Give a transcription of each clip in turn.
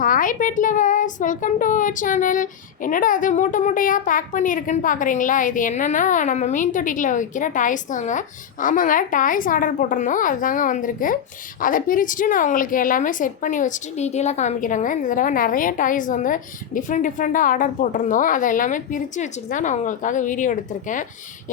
Hi pet lovers, welcome to our channel. என்னடா அது மூட்டை மூட்டையாக பேக் பண்ணியிருக்குன்னு பார்க்குறீங்களா? இது என்னென்னா நம்ம மீன் தொட்டிக்கில் வைக்கிற டாய்ஸ் தாங்க. ஆமாங்க, டாய்ஸ் ஆர்டர் போட்டிருந்தோம், அதுதாங்க வந்திருக்கு. அதை பிரிச்சுட்டு நான் உங்களுக்கு எல்லாமே செட் பண்ணி வச்சுட்டு டீட்டெயிலாக காமிக்கிறேங்க. இந்த தடவை நிறைய டாய்ஸ் வந்து டிஃப்ரெண்ட்டாக ஆர்டர் போட்டிருந்தோம். அதை எல்லாமே பிரித்து வச்சுட்டு தான் நான் உங்களுக்காக வீடியோ எடுத்திருக்கேன்.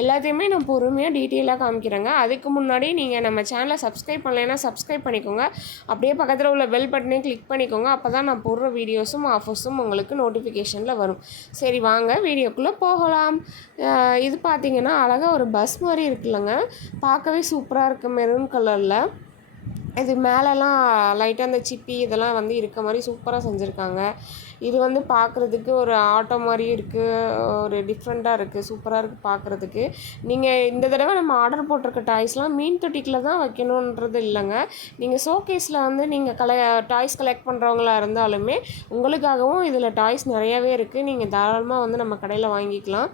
எல்லாத்தையுமே நான் பொறுமையாக டீட்டெயிலாக காமிக்கிறேங்க. அதுக்கு முன்னாடி நீங்கள் நம்ம சேனலை சப்ஸ்கிரைப் பண்ணலைன்னா சப்ஸ்கிரைப் பண்ணிக்கோங்க. அப்படியே பக்கத்தில் உள்ள பெல் பட்டனையும் கிளிக் பண்ணிக்கோங்க. அப்போ தான் நான் போடுற வீடியோஸும் ஆஃபர்ஸும் உங்களுக்கு நோட்டிஃபிகேஷனில் வரும். சரி, வாங்க வீடியோக்குள்ளே போகலாம். இது பார்த்திங்கன்னா அழகாக ஒரு பஸ் மாதிரி இருக்குல்லங்க, பார்க்கவே சூப்பராக இருக்குது. மெரூன் கலரில் இது மேலெலாம் லைட்டாக அந்த சிப்பி இதெல்லாம் வந்து இருக்க மாதிரி சூப்பராக செஞ்சுருக்காங்க. இது வந்து பார்க்குறதுக்கு ஒரு ஆட்டோ மாதிரி இருக்குது, ஒரு டிஃப்ரெண்ட்டாக இருக்குது, சூப்பராக இருக்குது பார்க்குறதுக்கு. நீங்கள் இந்த தடவை நம்ம ஆர்டர் போட்டிருக்க டாய்ஸ்லாம் மீன் தொட்டிக்கில் தான் வைக்கணுன்றது இல்லைங்க. நீங்கள் ஷோகேஸில் வந்து நீங்கள் டாய்ஸ் கலெக்ட் பண்ணுறவங்களா இருந்தாலுமே உங்களுக்காகவும் இதில் டாய்ஸ் நிறையாவே இருக்குது. நீங்கள் தாராளமாக வந்து நம்ம கடையில் வாங்கிக்கலாம்.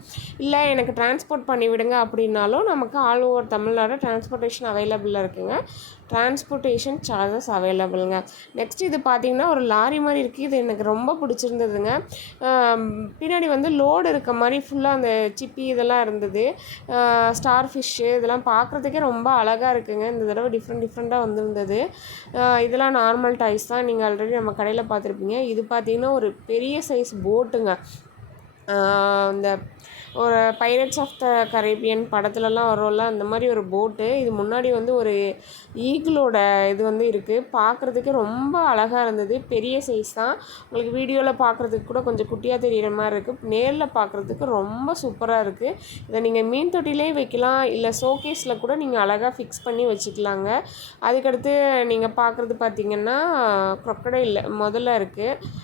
இல்லை எனக்கு டிரான்ஸ்போர்ட் பண்ணி விடுங்க அப்படின்னாலும் நமக்கு ஆல் ஓவர் தமிழ்நாடு டிரான்ஸ்போர்ட்டேஷன் அவைலபிளாக இருக்குதுங்க. Transportation charges அவைலபிளுங்க. நெக்ஸ்ட் இது பார்த்திங்கன்னா ஒரு லாரி மாதிரி இருக்குது. இது எனக்கு ரொம்ப பிடிச்சிருந்ததுங்க. பின்னாடி வந்து லோடு இருக்க மாதிரி ஃபுல்லாக அந்த சிப்பி இதெல்லாம் இருந்தது. ஸ்டார் ஃபிஷ்ஷு இதெல்லாம் பார்க்குறதுக்கே ரொம்ப அழகாக இருக்குதுங்க. இந்த தடவை டிஃப்ரெண்ட்டாக வந்திருந்தது. இதெல்லாம் நார்மல் டாய்ஸ் தான், நீங்கள் ஆல்ரெடி நம்ம கடையில் பார்த்துருப்பீங்க. இது பார்த்திங்கன்னா ஒரு பெரிய சைஸ் போட்டுங்க. இந்த ஒரு பைரட்ஸ் ஆஃப் த கரேபியன் படத்துலலாம் வரும்ல, அந்த மாதிரி ஒரு போட்டு. இது முன்னாடி வந்து ஒரு ஈகிளோட இது வந்து இருக்குது. பார்க்குறதுக்கு ரொம்ப அழகாக இருந்தது. பெரிய சைஸ் தான். உங்களுக்கு வீடியோவில் பார்க்குறதுக்கு கூட கொஞ்சம் குட்டியாக தெரிகிற மாதிரி இருக்குது. நேரில் பார்க்குறதுக்கு ரொம்ப சூப்பராக இருக்குது. இதை நீங்கள் மீன் தொட்டிலே வைக்கலாம், இல்லை ஷோகேஸில் கூட நீங்கள் அழகாக ஃபிக்ஸ் பண்ணி வச்சுக்கலாங்க. அதுக்கடுத்து நீங்கள் பார்க்குறது பார்த்திங்கன்னா க்ரொக்கடைல் முதல்ல இருக்குது.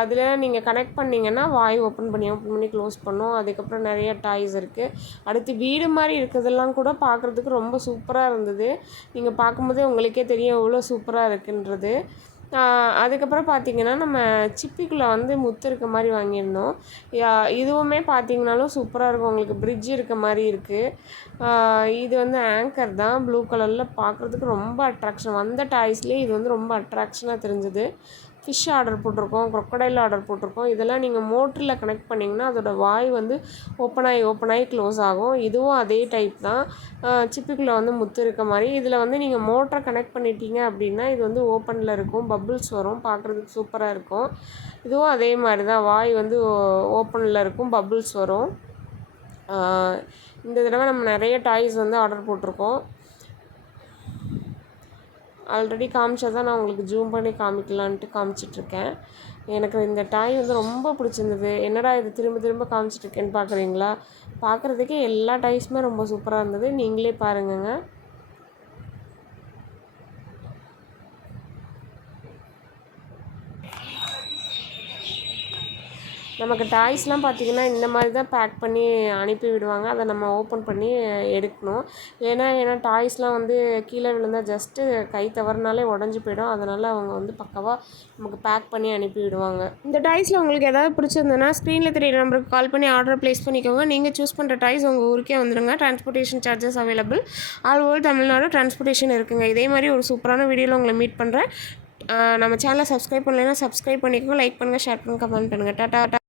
அதில் நீங்கள் கனெக்ட் பண்ணிங்கன்னா வாய் ஓப்பன் பண்ணி க்ளோஸ் பண்ணும். அதுக்கப்புறம் நிறைய டாய்ஸ் இருக்குது. அடுத்து வீடு மாதிரி இருக்கிறதெல்லாம் கூட பார்க்குறதுக்கு ரொம்ப சூப்பராக இருந்தது. நீங்கள் பார்க்கும்போதே உங்களுக்கே தெரியும் எவ்வளோ சூப்பராக இருக்குன்றது. அதுக்கப்புறம் பார்த்திங்கன்னா நம்ம சிப்பிக்குள்ளே வந்து முத்து இருக்க மாதிரி வாங்கியிருந்தோம். இதுவுமே பார்த்திங்கனாலும் சூப்பராக இருக்கும். உங்களுக்கு பிரிட்ஜ் இருக்க மாதிரி இருக்குது. இது வந்து ஆங்கர் தான், ப்ளூ கலரில். பார்க்குறதுக்கு ரொம்ப அட்ராக்ஷன். வந்த டாய்ஸ்லேயே இது வந்து ரொம்ப அட்ராக்ஷனாக தெரிஞ்சுது. ஃபிஷ் ஆர்டர் போட்டிருக்கோம், க்ரொக்கடைல் ஆர்டர் போட்டிருக்கோம். இதெல்லாம் நீங்கள் மோட்டரில் கனெக்ட் பண்ணிங்கன்னா அதோடய வாய் வந்து ஓப்பன் ஆகி க்ளோஸ் ஆகும். இதுவும் அதே டைப் தான், சிப்பிக்குள்ளே வந்து முத்து இருக்க மாதிரி. இதில் வந்து நீங்கள் மோட்டரை கனெக்ட் பண்ணிட்டீங்க அப்படின்னா இது வந்து ஓப்பனில் இருக்கும், பப்புள்ஸ் வரும், பார்க்குறதுக்கு சூப்பராக இருக்கும். இதுவும் அதே மாதிரி தான், வாய் வந்து ஓப்பனில் இருக்கும், பப்புள்ஸ் வரும். இந்த தடவை நம்ம நிறைய டாய்ஸ் வந்து ஆர்டர் போட்டிருக்கோம். ஆல்ரெடி காமிச்சதை நான் உங்களுக்கு ஜூம் பண்ணி காமிக்கலான்ட்டு காமிச்சிட்ருக்கேன். எனக்கு இந்த டாய் வந்து ரொம்ப பிடிச்சிருந்தது. என்னடா இது திரும்ப காமிச்சிட்ருக்கேன்னு பார்க்குறீங்களா? பார்க்குறதுக்கே எல்லா டாய்ஸுமே ரொம்ப சூப்பராக இருந்தது. நீங்களே பாருங்கங்க. நமக்கு டாய்ஸ்லாம் பார்த்திங்கன்னா இந்த மாதிரி தான் பேக் பண்ணி அனுப்பி விடுவாங்க. அதை நம்ம ஓப்பன் பண்ணி எடுக்கணும். ஏன்னா டாய்ஸ்லாம் வந்து கீழே விழுந்தால் ஜஸ்ட்டு கை தவறுனாலே உடஞ்சி போயிடும். அதனால் அவங்க வந்து பக்காவாக நமக்கு பேக் பண்ணி அனுப்பி விடுவாங்க. இந்த டாய்ஸில் உங்களுக்கு ஏதாவது பிடிச்சிருந்ததுன்னா ஸ்க்ரீனில் தெரியுற நம்பருக்கு கால் பண்ணி ஆர்டர் ப்ளேஸ் பண்ணிக்கோங்க. நீங்கள் சூஸ் பண்ணுற டாய்ஸ் உங்கள் ஊருக்கே வந்துடுங்க. Transportation charges available. All over Tamil Nadu transportation இருக்குங்க. இதே மாதிரி ஒரு சூப்பரான வீடியோவில் உங்களை மீட் பண்ணுறேன். நம்ம சேனலை சப்ஸ்கிரைப் பண்ணலைன்னா சப்ஸ்கிரைப் பண்ணிக்கோங்க. லைக் பண்ணுங்கள், ஷேர் பண்ணுங்கள், கமெண்ட் பண்ணுங்கள். டாட்டா.